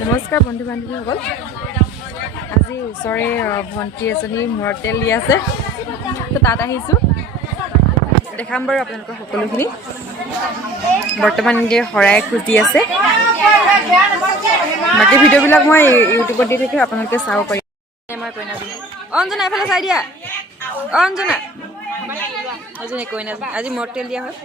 নমস্কাৰ বন্ধু বান্ধৱীসকল, আজি ওচৰে ভণ্টি এজনী মূৰত তেল দি আছে, তো তাত আহিছোঁ। দেখাম বাৰু আপোনালোকৰ সকলোখিনি। বৰ্তমান এনেকৈ শৰাই খোজ দি আছে। বাকী ভিডিঅ'বিলাক মই ইউটিউবত দি থাকোঁ, আপোনালোকে চাব পাৰিব। মই কইনা দিম। অঞ্জনা এফালে চাই দিয়া। অঞ্জনা অঞ্জনা কইনা আজি মূৰত তেল দিয়া হয়।